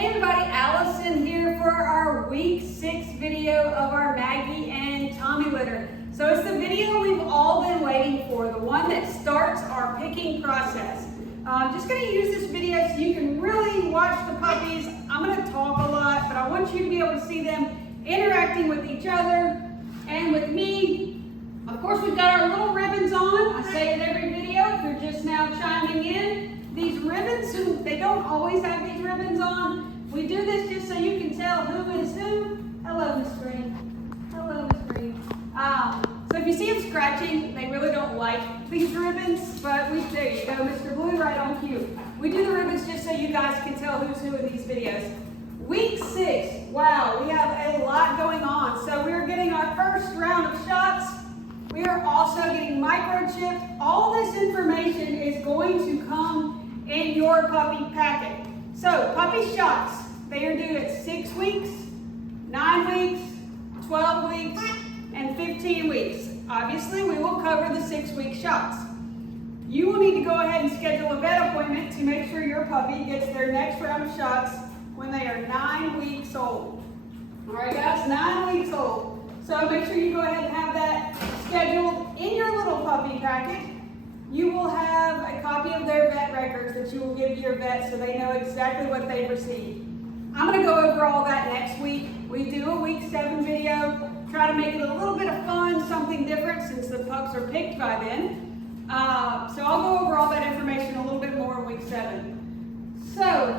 Hey everybody, Allison here for our week 6 video of our Maggie and Tommy litter. So it's the video we've all been waiting for, the one that starts our picking process. I'm just going to use this video so you can really watch the puppies. I'm going to talk a lot, but I want you to be able to see them interacting with each other and with me. Of course, we've got our little ribbons on. I say it every video if you're just now chiming in. These ribbons, they don't always have these ribbons on. We do this just so you can tell who is who. Hello, Miss Green. Hello, Miss Green. So if you see them scratching, they really don't like these ribbons, but there you go, Mr. Blue, right on cue. We do the ribbons just so you guys can tell who's who in these videos. Week 6, wow, we have a lot going on. So we're getting our first round of shots. We are also getting microchipped. All this information is going to come in your puppy packet. So puppy shots, they are due at 6 weeks, 9 weeks, 12 weeks, and 15 weeks. Obviously, we will cover the 6-week shots. You will need to go ahead and schedule a vet appointment to make sure your puppy gets their next round of shots when they are 9 weeks old. All right, guys, 9 weeks old. So make sure you go ahead and have that scheduled in your little puppy packet. You will have a copy of their vet records that you will give to your vet so they know exactly what they've received. I'm going to go over all that next week. We do a week 7 video, try to make it a little bit of fun, something different since the pups are picked by then. So I'll go over all that information a little bit more in week 7. So,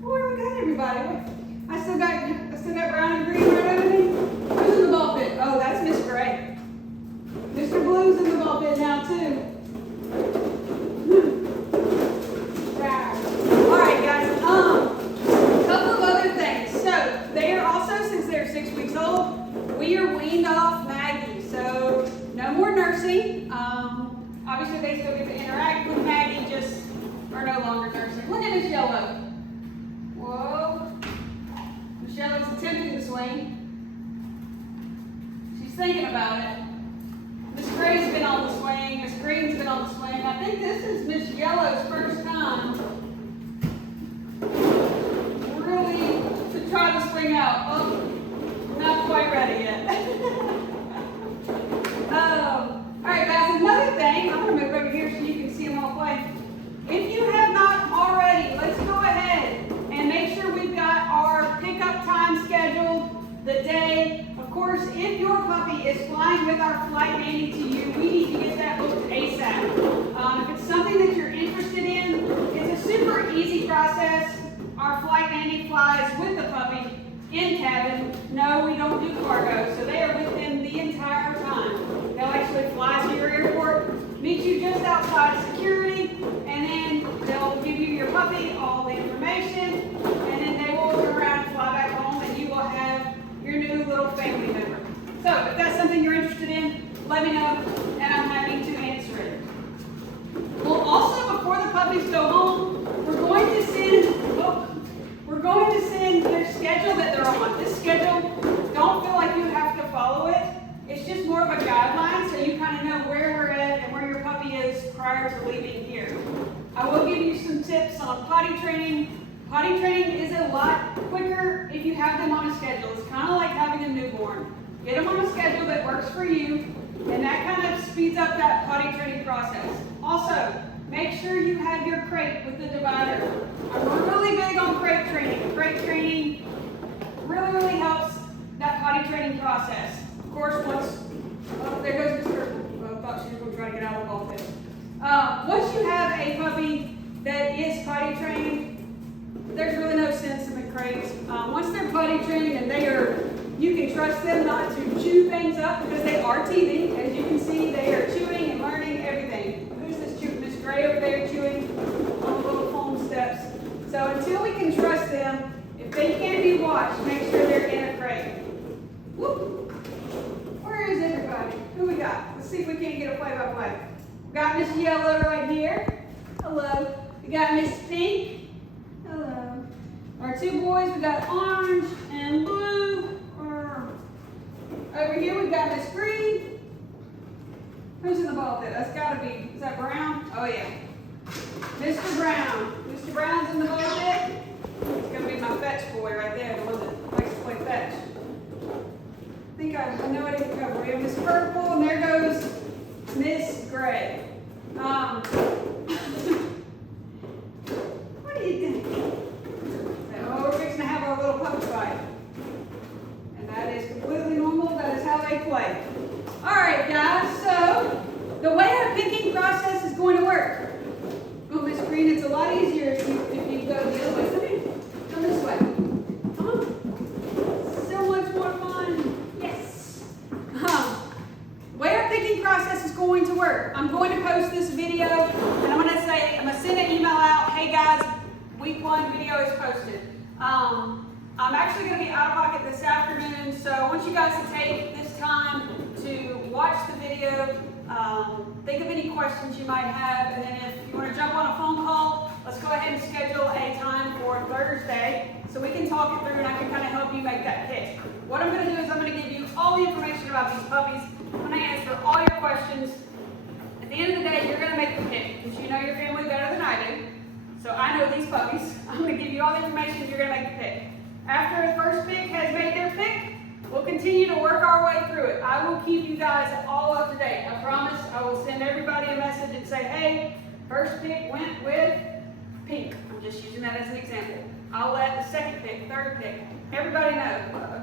where we got everybody? I still got brown and green right over me. Who's in the ball pit? Oh, that's Miss Gray. Mr. Blue's in the ball pit now too. Alright guys, a couple of other things. So, they are also, since they're 6 weeks old, we are weaned off Maggie. So, no more nursing. Obviously, they still get to interact with Maggie, just are no longer nursing. Look at Miss Yellow. Whoa. Miss Yellow's attempting to swing. She's thinking about it. Miss Gray's been on the swing, Miss Green's been on the swing. I think this is Miss Yellow's first time really to try to swing out. Oh, not quite ready yet. Alright guys, another thing, I'm going to move over here so you can see them all play. If you have not already, let's go ahead and make sure we've got our pickup time scheduled, the day. Of course, if your puppy is flying with our flight nanny to you, we need to get that booked ASAP. If it's something that you're interested in, it's a super easy process. Our flight nanny flies with the puppy in cabin. No, we don't do cargo, so they are with them the entire time. They'll actually fly to your airport, meet you just outside security, and then they'll give you your puppy, all the information, and then they will turn around and fly back home, and you will have your new little family member. So if that's something you're interested in, let me know, and I'm happy to answer it. Well, also before the puppies go home, we're going to send their schedule that they're on. This schedule, don't feel like you have to follow it. It's just more of a guideline so you kind of know where we're at and where your puppy is prior to leaving here. I will give you some tips on potty training. Potty training is a lot quicker if you have them on a schedule. It's kind of like having a newborn. Get them on a schedule that works for you, and that kind of speeds up that potty training process. Also, make sure you have your crate with the divider. I'm really big on crate training. Crate training really helps that potty training process. Of course, there goes Miss Purple. I thought she was going to try to get out of the ball pit. Once you have a puppy that is potty trained, there's really no sense in the crates. Once they're potty trained and you can trust them not to chew things up because they are teething. As you can see, they are chewing and learning everything. Who's this chewing? Miss Gray over there chewing on the little foam steps. So until we can trust them, if they can't be watched, make sure they're in a crate. Whoop. Where is everybody? Who we got? Let's see if we can't get a play-by-play. We got Miss Yellow right here. Hello. We got Miss Pink. Hello. Our 2 boys, we got Orange and Blue. Over here we got Miss Green. Who's in the ball pit? That's gotta be, is that Brown? Oh yeah. Mr. Brown. Mr. Brown's in the ball pit. It's gonna be my fetch away. All right, guys, so the way our picking process is going to work. Oh, Miss Green, it's a lot easier if you go the other way. Come here. Come this way. Come on. So much more fun. Yes. The way our picking process is going to work. I'm going to post this video, and I'm going to send an email out. Hey, guys, week 1 video is posted. I'm actually going to be out of pocket this afternoon, so I want you guys to take this time to watch the video, think of any questions you might have, and then if you want to jump on a phone call, let's go ahead and schedule a time for Thursday so we can talk it through and I can kind of help you make that pick. What I'm going to do is I'm going to give you all the information about these puppies. I'm going to answer all your questions. At the end of the day, you're going to make the pick because you know your family better than I do. So I know these puppies. I'm going to give you all the information. You're going to make the pick. After the first pick has made their pick, we'll continue to work our way through it. I will keep you guys all up to date. I promise I will send everybody a message and say, hey, first pick went with pink. I'm just using that as an example. I'll let the second pick, third pick, everybody know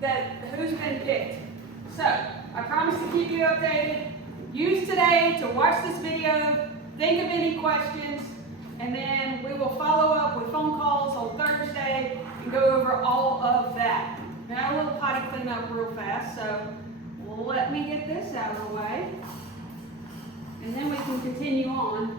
that who's been picked. So I promise to keep you updated. Use today to watch this video, think of any questions, and then we will follow up with phone calls on Thursday and go over all of that. Now a little potty cleanup real fast, so let me get this out of the way, and then we can continue on.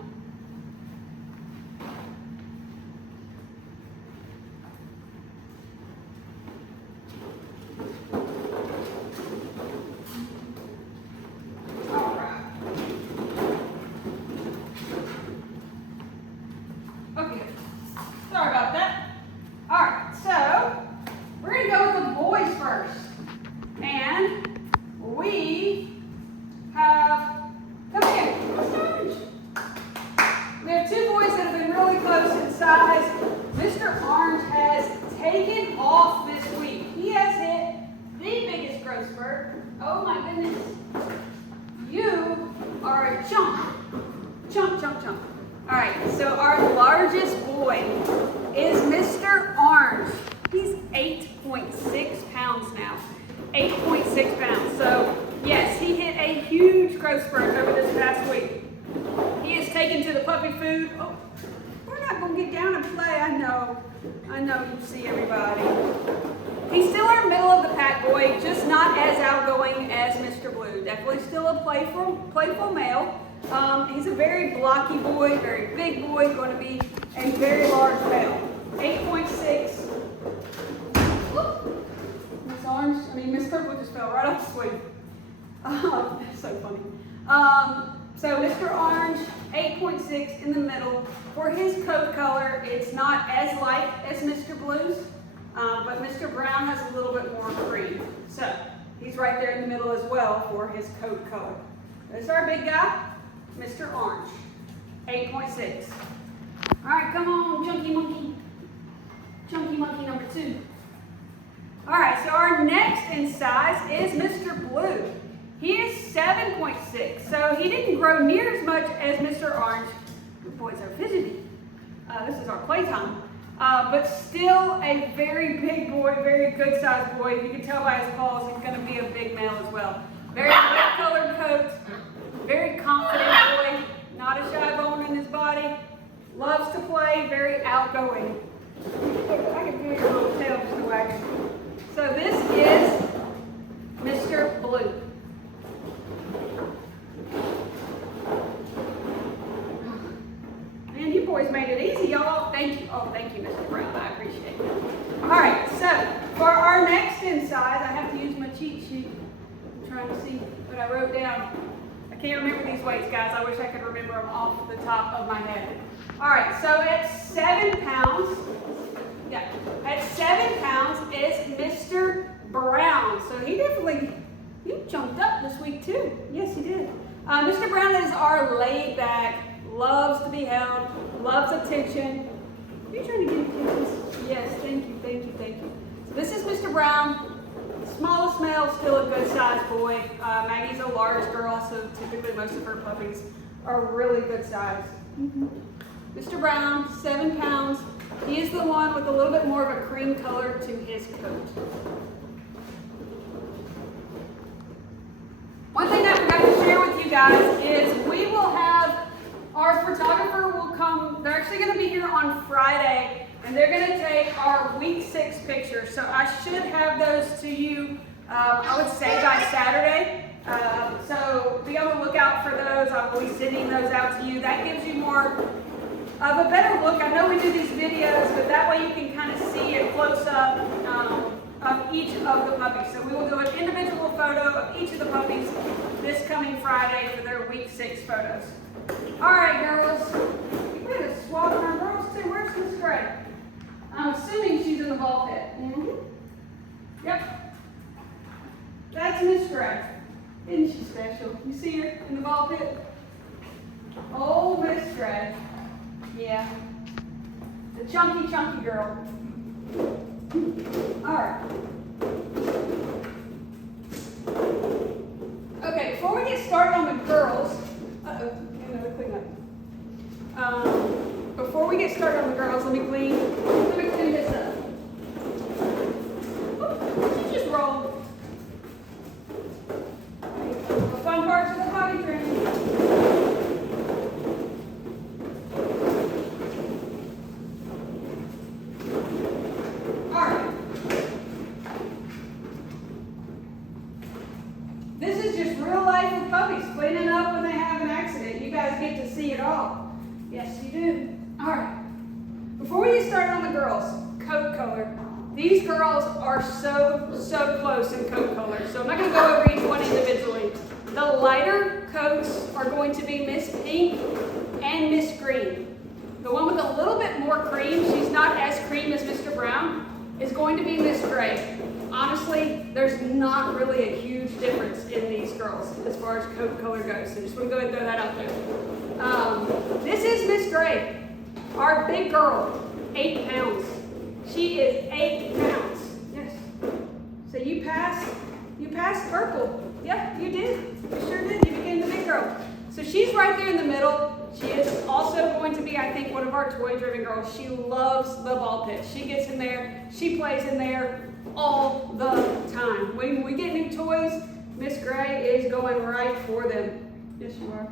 Mr. Orange has taken off this week. He has hit the biggest growth spurt. Oh my goodness. You are a chump. Chump, chump, chump. All right, so our largest boy is Mr. Orange. He's 8.6 pounds now. 8.6 pounds. So yes, he hit a huge growth spurt over this past week. He is taken to the puppy food. Oh, we're not going to get down and play. I know you see everybody. He's still our middle of the pack boy, just not as outgoing as Mr. Blue. Definitely still a playful male. He's a very blocky boy, very big boy, going to be a very large male. 8.6. Miss Purple just fell right off the swing. So funny. So Mr. Orange, 8.6 in the middle. For his coat color, it's not as light as Mr. Blue's, but Mr. Brown has a little bit more green. So he's right there in the middle as well for his coat color. This is our big guy, Mr. Orange, 8.6. All right, come on, Chunky Monkey. Chunky Monkey number 2. All right, so our next in size is Mr. Blue. He is 7.6, so he didn't grow near as much as Mr. Orange. Good boys are fidgety. This is our playtime. But still a very big boy, very good sized boy. You can tell by his paws he's going to be a big male as well. Very light colored coat, very confident boy, not a shy bone in his body, loves to play, very outgoing. I can feel your little tail just wagging. So this is Mr. Blue. Man, you boys made it easy, y'all. Thank you. Oh, thank you, Mr. Brown. I appreciate it. All right, so for our next in size, I have to use my cheat sheet. I'm trying to see what I wrote down. I can't remember these weights, guys. I wish I could remember them off the top of my head. All right, so at 7 pounds, at 7 pounds is Mr. Brown. So he jumped up this week too. Yes, he did. Mr. Brown is our laid back, loves to be held, loves attention. Are you trying to get attention? Yes, thank you. So this is Mr. Brown. Smallest male, still a good sized boy. Maggie's a large girl, so typically most of her puppies are really good size. Mr. Brown, 7 pounds. He is the one with a little bit more of a cream color to his coat. guys, is we will have our photographer will come. They're actually going to be here on Friday, and they're going to take our week 6 pictures. So I should have those to you, I would say by Saturday. So be on the lookout for those. I will be sending those out to you. That gives you more of a better look. I know we do these videos, but that way you can kind of see a close up of each of the puppies. So we will do an individual photo of each of the puppies this coming Friday for their week 6 photos. All right, girls. We're going to swap our girls too. Where's Miss Gray? I'm assuming she's in the ball pit. Yep. That's Miss Gray. Isn't she special? You see her in the ball pit? Oh, Miss Gray. Yeah. The chunky girl. All right. Okay, before we get started on the girls, another cleanup. Before we get started on the girls, let me clean this up. She just rolled. The fun parts of the potty training. All right. This is just real life with puppies, cleaning up when they have an accident. You guys get to see it all. Yes, you do. All right. Before we get started on the girls, coat color. These girls are so close in coat color, so I'm not going to go over each one individually. The lighter coats are going to be Miss Pink and Miss Green. The one with a little bit more cream, she's not as cream as Mr. Brown, is going to be Miss Gray. Honestly, there's not really a huge difference in these girls as far as coat color goes, so just want to go ahead and throw that out there. This is Miss Gray, our big girl, 8 pounds. She is 8 pounds. Yes. So you passed purple. Yeah, you did. You sure did. You became the big girl. So she's right there in the middle. She is also going to be, I think, one of our toy-driven girls. She loves the ball pit. She gets in there. She plays in there all the time. When we get new toys, Miss Gray is going right for them. Yes, you are.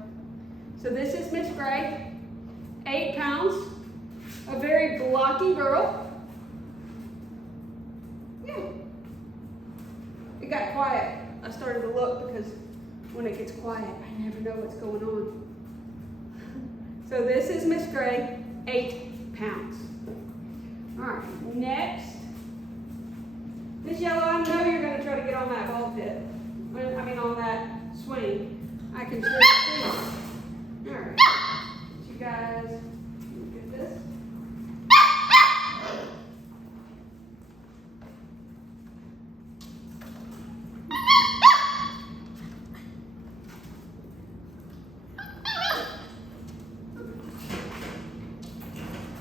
So this is Miss Gray, 8 pounds, a very blocky girl. Yeah. It got quiet. I started to look because when it gets quiet, I never know what's going on. So this is Miss Gray, 8 pounds. All right, next. Miss Yellow, I know you're going to try to get on that ball pit. On that swing. I can sure see. All right. You guys get this?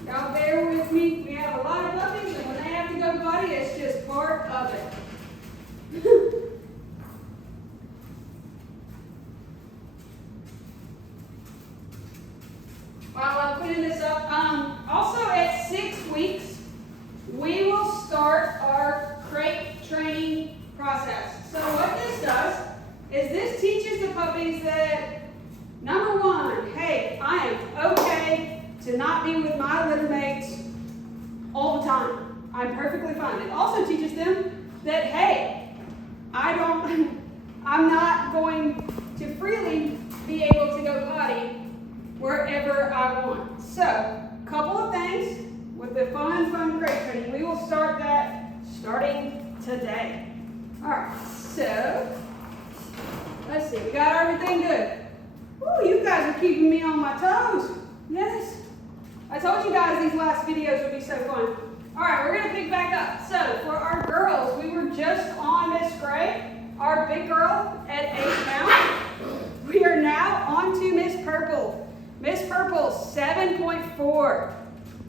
Y'all bear with me. We have a lot of puppies, and when they have to go potty, it's just part of it. While I'm putting this up, also at 6 weeks, we will start our crate training process. So what this does is this teaches the puppies that, number one, hey, I am okay to not be with my litter mates all the time. I'm perfectly fine. It also teaches them that, hey, I'm not going to freely be able to go potty wherever I want. So, a couple of things with the fun crate training. We will start that starting today. All right, so let's see. We got everything good. Woo, you guys are keeping me on my toes. Yes. I told you guys these last videos would be so fun. All right, we're going to pick back up. So, for our girls, we were just on Miss Gray, our big girl at 8 pounds. We are now on to Miss Purple. Miss Purple, 7.4.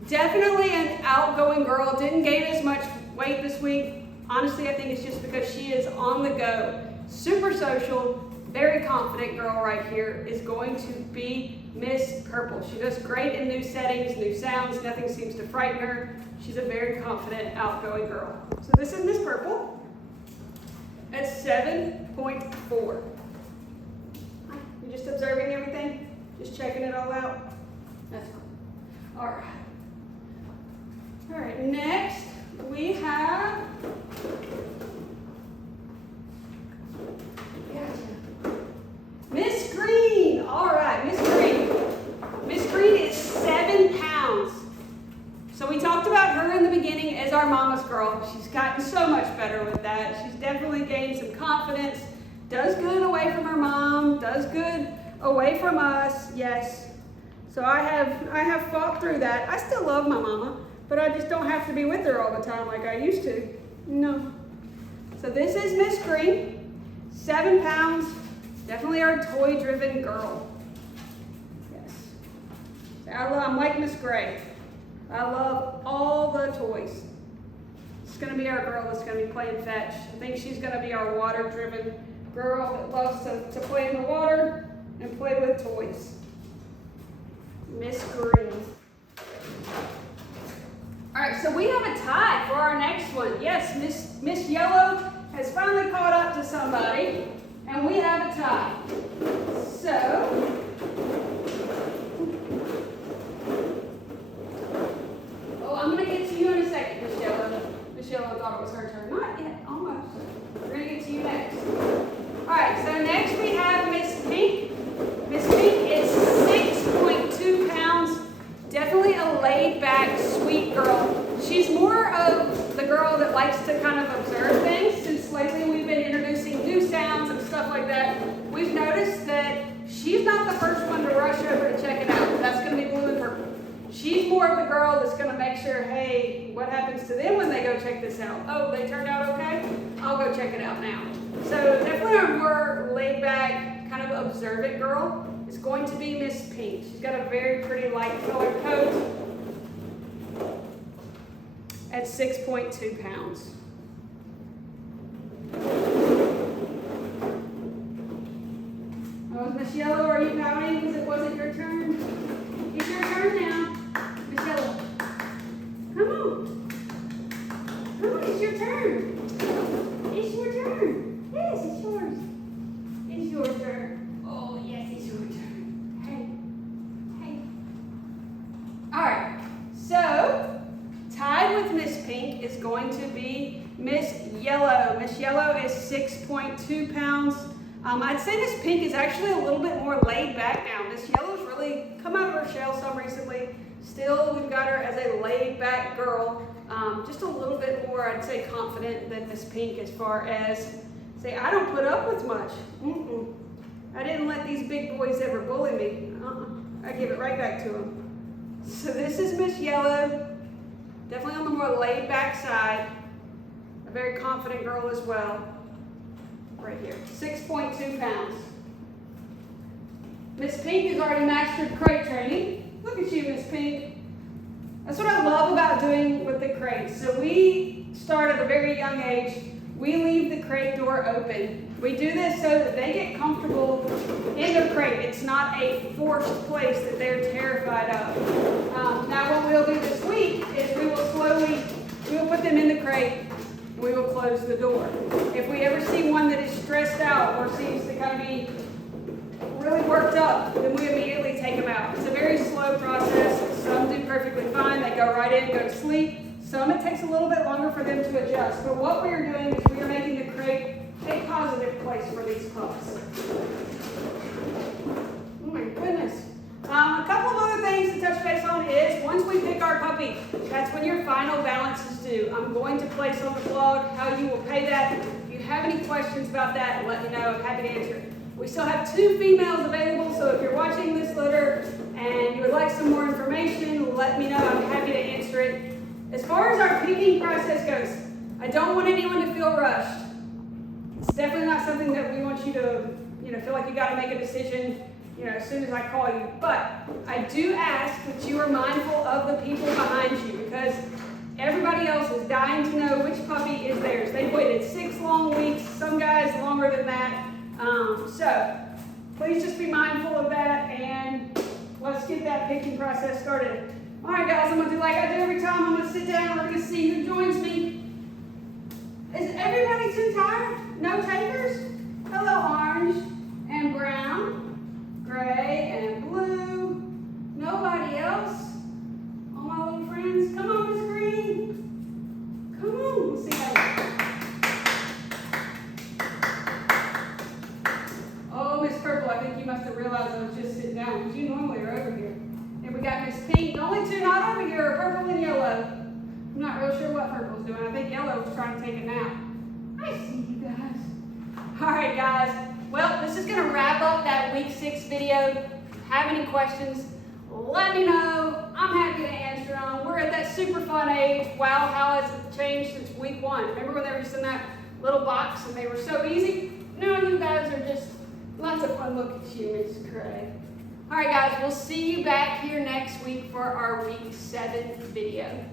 Definitely an outgoing girl. Didn't gain as much weight this week. Honestly, I think it's just because she is on the go. Super social, very confident girl right here is going to be Miss Purple. She does great in new settings, new sounds. Nothing seems to frighten her. She's a very confident, outgoing girl. So this is Miss Purple at 7.4. You You're just observing everything? Just checking it all out? That's cool. All right. All right, next we have, Miss Green. All right, Miss Green. Miss Green is 7 pounds. So we talked about her in the beginning as our mama's girl. She's gotten so much better with that. She's definitely gained some confidence, does good away from her mom, does good away from us, yes. So I have fought through that. I still love my mama, but I just don't have to be with her all the time like I used to. No. So this is Miss Green, 7 pounds, definitely our toy-driven girl. Yes. I'm like Miss Gray. I love all the toys. It's gonna be our girl that's gonna be playing fetch. I think she's gonna be our water-driven girl that loves to play in the water and play with toys. Miss Green. All right, so we have a tie for our next one. Yes, Miss Yellow has finally caught up to somebody, and we have a tie. So, I'm gonna get to you in a second, Miss Yellow. Miss Yellow thought it was her turn. Not yet, almost. We're gonna get to you next. All right, so next we have Miss Pink. Miss Pink is 6.2 pounds. Definitely a laid-back, sweet girl. She's more of the girl that likes to kind of observe things. Since lately we've been introducing new sounds and stuff like that, we've noticed that she's not the first one to rush over to check it out. That's going to be blue and purple. She's more of the girl that's going to make sure, hey, what happens to them when they go check this out? Oh, they turned out okay? I'll go check it out now. So definitely our more laid-back, kind of observant girl is going to be Miss Pink. She's got a very pretty light colored coat at 6.2 pounds. Oh, Miss Yellow, are you pouting because it wasn't your turn? It's your turn now. Miss Yellow, come on. Come on, it's your turn. It's your turn. Yes, it's yours. It's your turn. Oh, yes, it's your turn. Hey. All right, so tied with Miss Pink is going to be Miss Yellow. Miss Yellow is 6.2 pounds. I'd say Miss Pink is actually a little bit more laid back now. Miss Yellow's really come out of her shell some recently. Still, we've got her as a laid back girl. Just a little bit more, I'd say, confident than Miss Pink as far as, say, I don't put up with much. I didn't let these big boys ever bully me. I give it right back to them. So this is Miss Yellow. Definitely on the more laid back side. A very confident girl as well. Right here, 6.2 pounds. Miss Pink has already mastered crate training. Look at you, Miss Pink. That's what I love about doing with the crates. So we start at a very young age. We leave the crate door open. We do this so that they get comfortable in their crate. It's not a forced place that they're terrified of. Now what we'll do this week is we will put them in the crate. We will close the door. If we ever see one that is stressed out or seems to kind of be really worked up, then we immediately take them out. It's a very slow process. Some do perfectly fine. They go right in, go to sleep. Some it takes a little bit longer for them to adjust. But what we are doing is we are making the crate a positive place for these pups. Oh my goodness. A couple of other things to touch base on is once we pick our puppy, that's when your final balance is due. I'm going to place on the vlog how you will pay that. If you have any questions about that, let me know. I'm happy to answer it. We still have 2 females available, so if you're watching this litter and you would like some more information, let me know. I'm happy to answer it. As far as our picking process goes, I don't want anyone to feel rushed. It's definitely not something that we want you to, feel like you got to make a decision, as soon as I call you. But I do ask that you are mindful of the people behind you because everybody else is dying to know which puppy is theirs. They've waited 6 long weeks, some guys longer than that. So please just be mindful of that and let's get that picking process started. All right, guys, I'm going to do like I do every time. I'm going to sit down. We're going to see who joins me. Is everybody too tired? No takers? Hello, orange and brown. gray, and blue. Nobody else? All my little friends? Come on, Miss Green. Come on. Let's see how you. Oh, Miss Purple, I think you must have realized I was just sitting down because you normally are over here. And we got Miss Pink. The only two not over here are purple and yellow. I'm not real sure what purple's doing. I think yellow was trying to take a nap. I see you guys. All right, guys. Well, this is going to wrap up that week 6 video. If you have any questions, let me know. I'm happy to answer them. We're at that super fun age. Wow, how has it changed since week 1? Remember when they were just in that little box and they were so easy? Now you guys are just lots of fun. Look at you, Miss Craig. All right, guys, we'll see you back here next week for our week 7 video.